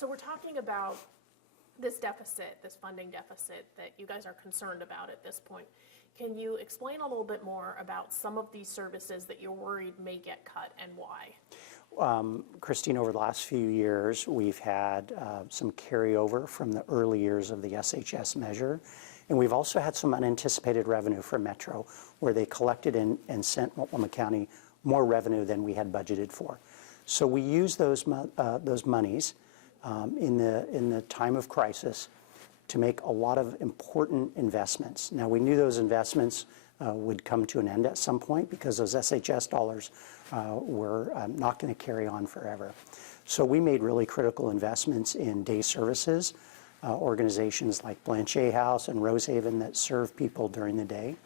So we're talking about this deficit, this funding deficit that you guys are concerned about at this point. Can you explain a little bit more about some of these services that you're worried may get cut and why? Christine, over the last few years, we've had some carryover from the early years of the SHS measure. And we've also had some unanticipated revenue from Metro, where they collected and sent Multnomah County more revenue than we had budgeted for. So we use those monies in the time of crisis to make a lot of important investments. Now, we knew those investments would come to an end at some point because those SHS dollars were not going to carry on forever. So we made really critical investments in day services, organizations like Blanchet House and Rosehaven that serve people during the day.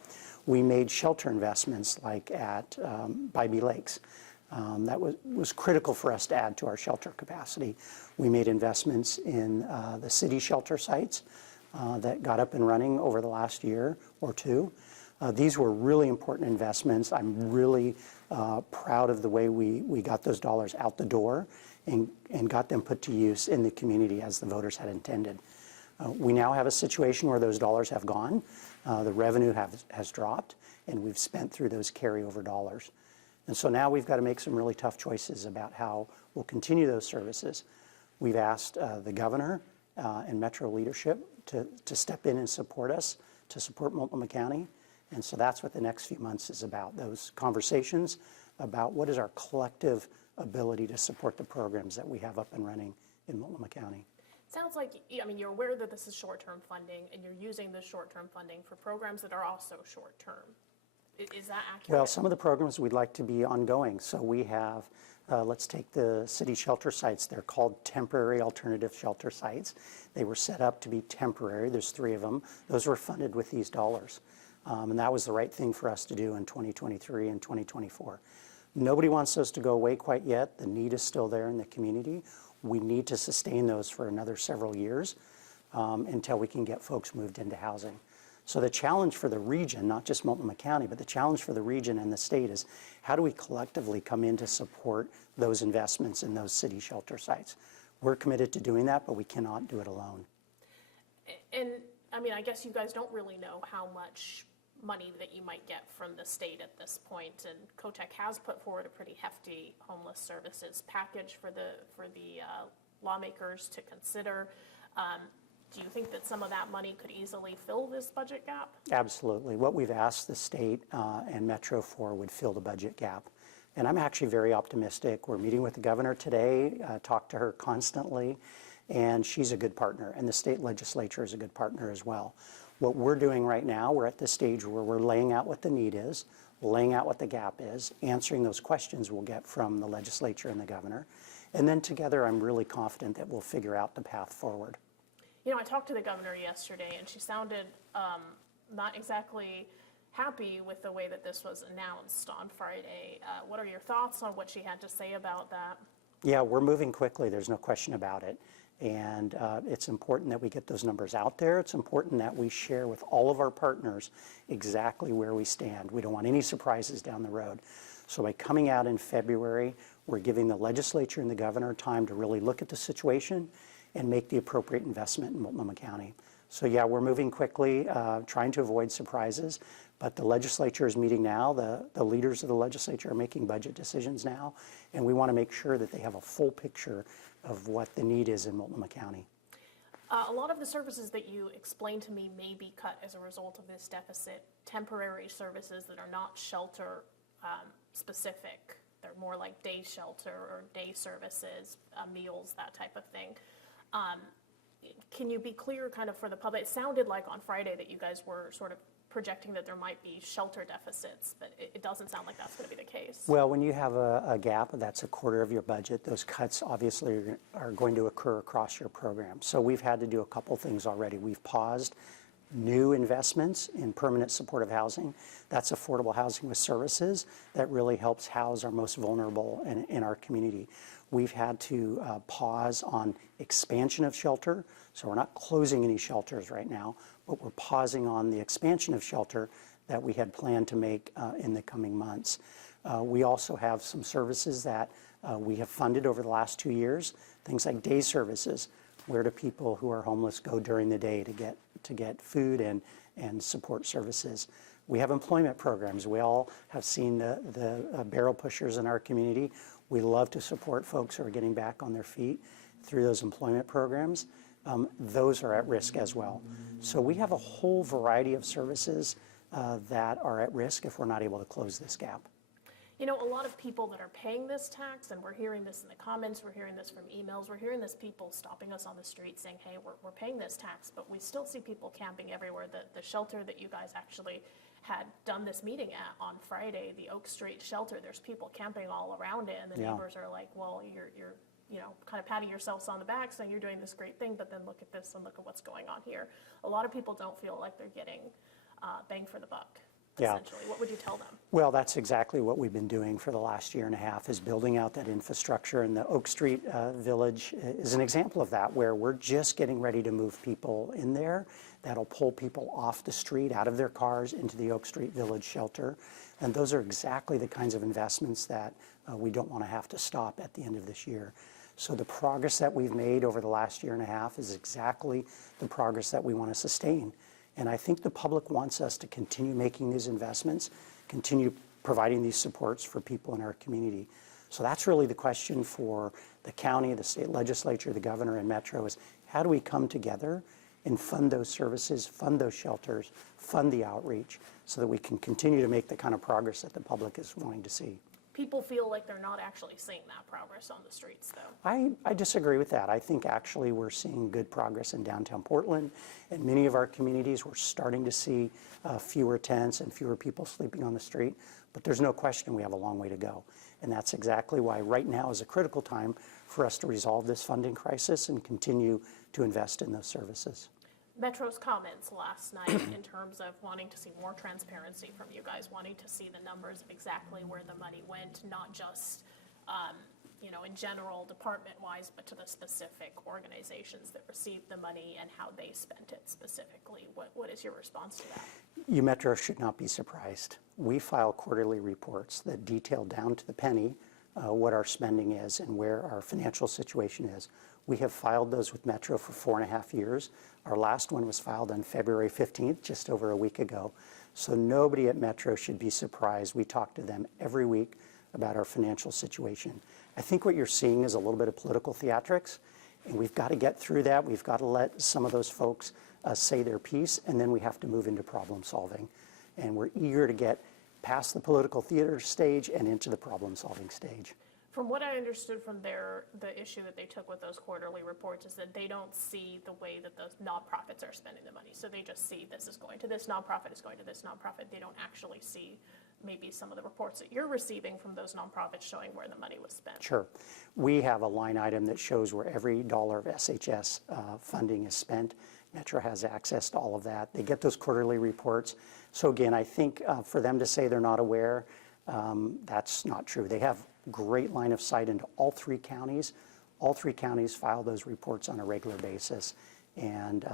We made shelter investments like at Bybee Lakes. That was critical for us to add to our shelter capacity. We made investments in the city shelter sites that got up and running over the last year or two. These were really important investments. I'm really proud of the way we got those dollars out the door and got them put to use in the community as the voters had intended. We now have a situation where those dollars have gone, the revenue has dropped, and we've spent through those carryover dollars. And so now we've got to make some really tough choices about how we'll continue those services. We've asked the governor and Metro leadership to step in and support us, to support Multnomah County. And so that's what the next few months is about, those conversations about what is our collective ability to support the programs that we have up and running in Multnomah County. Sounds like, I mean, you're aware that this is short-term funding and you're using this short-term funding for programs that are also short-term. Is that accurate? Well, some of the programs we'd like to be ongoing. So we have, let's take the city shelter sites. They're called temporary alternative shelter sites. They were set up to be temporary. There's 3 of them. Those were funded with these dollars. And that was the right thing for us to do in 2023 and 2024. Nobody wants those to go away quite yet. The need is still there in the community. We need to sustain those for another several years until we can get folks moved into housing. So the challenge for the region, not just Multnomah County, but the challenge for the region and the state is how do we collectively come in to support those investments in those city shelter sites? We're committed to doing that, but we cannot do it alone. And I mean, I guess you guys don't really know how much money that you might get from the state at this point, and COTEC has put forward a pretty hefty homeless services package for the lawmakers to consider. Do you think that some of that money could easily fill this budget gap? Absolutely. What we've asked the state and Metro for would fill the budget gap. And I'm actually very optimistic. We're meeting with the governor today, talk to her constantly, and she's a good partner, and the state legislature is a good partner as well. What we're doing right now, we're at the stage where we're laying out what the need is, laying out what the gap is, answering those questions we'll get from the legislature and the governor. And then together, I'm really confident that we'll figure out the path forward. You know, I talked to the governor yesterday, and she sounded not exactly happy with the way that this was announced on Friday. What are your thoughts on what she had to say about that? Yeah, we're moving quickly. There's no question about it. And it's important that we get those numbers out there. It's important that we share with all of our partners exactly where we stand. We don't want any surprises down the road. So by coming out in February, we're giving the legislature and the governor time to really look at the situation and make the appropriate investment in Multnomah County. So yeah, we're moving quickly, trying to avoid surprises, but the legislature is meeting now. The leaders of the legislature are making budget decisions now, and we want to make sure that they have a full picture of what the need is in Multnomah County. A lot of the services that you explained to me may be cut as a result of this deficit. Temporary services that are not shelter specific. They're more like day shelter or day services, meals, that type of thing. Can you be clear kind of for the public? It sounded like on Friday that you guys were sort of projecting that there might be shelter deficits, but it doesn't sound like that's going to be the case. Well, when you have a gap that's a quarter of your budget, those cuts obviously are going to occur across your program. So we've had to do a couple things already. We've paused new investments in permanent supportive housing. That's affordable housing with services that really helps house our most vulnerable in our community. We've had to pause on expansion of shelter. So we're not closing any shelters right now, but we're pausing on the expansion of shelter that we had planned to make in the coming months. We also have some services that We have funded over the last 2 years things like day services. Where do people who are homeless go during the day to get food and support services? We have employment programs. We all have seen the barrel pushers in our community. We love to support folks who are getting back on their feet through those employment programs. Those are at risk as well. So we have a whole variety of services that are at risk if we're not able to close this gap. You know, a lot of people that are paying this tax, and we're hearing this in the comments, we're hearing this from emails, we're hearing this people stopping us on the street saying, hey, we're paying this tax, but we still see people camping everywhere. The shelter that you guys actually had done this meeting at on Friday, the Oak Street shelter, there's people camping all around it, and the neighbors are like, well, you're you know, kind of patting yourselves on the back saying you're doing this great thing, but then look at this and look at what's going on here. A lot of people don't feel like they're getting bang for the buck. Essentially, what would you tell them? Well, that's exactly what we've been doing for the last year and a half, is building out that infrastructure. And the Oak Street Village is an example of that, where we're just getting ready to move people in there. That'll pull people off the street, out of their cars, into the Oak Street Village shelter. And those are exactly the kinds of investments that we don't want to have to stop at the end of this year. So the progress that we've made over the last year and a half is exactly the progress that we want to sustain. And I think the public wants us to continue making these investments, continue providing these supports for people in our community. So that's really the question for the county, the state legislature, the governor, and Metro, is how do we come together and fund those services, fund those shelters, fund the outreach, so that we can continue to make the kind of progress that the public is wanting to see. People feel like they're not actually seeing that progress on the streets, though. I disagree with that. I think actually we're seeing good progress in downtown Portland. In many of our communities, we're starting to see fewer tents and fewer people sleeping on the street. But there's no question we have a long way to go. And that's exactly why right now is a critical time for us to resolve this funding crisis and continue to invest in those services. Metro's comments last night in terms of wanting to see more transparency from you guys, wanting to see the numbers of exactly where the money went, not just, you know, in general, department-wise, but to the specific organizations that received the money and how they spent it specifically. What is your response to that? You Metro should not be surprised. We file quarterly reports that detail down to the penny what our spending is and where our financial situation is. We have filed those with Metro for 4.5 years. Our last one was filed on February 15th, just over a week ago. So nobody at Metro should be surprised. We talk to them every week about our financial situation. I think what you're seeing is a little bit of political theatrics, and we've got to get through that. We've got to let some of those folks say their piece, and then we have to move into problem solving. And we're eager to get past the political theater stage and into the problem solving stage. From what I understood from the issue that they took with those quarterly reports is that they don't see the way that those nonprofits are spending the money. So they just see this is going to this nonprofit, is going to this nonprofit. They don't actually see maybe some of the reports that you're receiving from those nonprofits showing where the money was spent. Sure. We have a line item that shows where every dollar of SHS funding is spent. Metro has access to all of that. They get those quarterly reports. So again, I think for them to say they're not aware, that's not true. They have great line of sight into all 3 counties. All 3 counties file those reports on a regular basis. And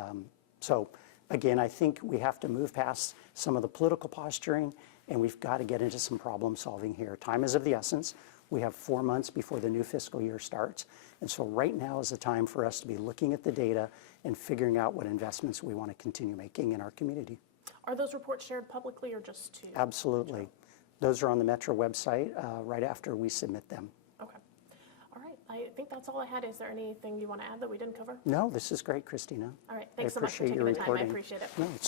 so again, I think we have to move past some of the political posturing, and we've got to get into some problem solving here. Time is of the essence. We have 4 months before the new fiscal year starts. And so right now is the time for us to be looking at the data and figuring out what investments we want to continue making in our community. Are those reports shared publicly or just to? Absolutely. Those are on the Metro website right after we submit them. Okay. All right. I think that's all I had. Is there anything you want to add that we didn't cover? No, this is great, Christina. All right. Thanks so much for taking the time. I appreciate it. No, it's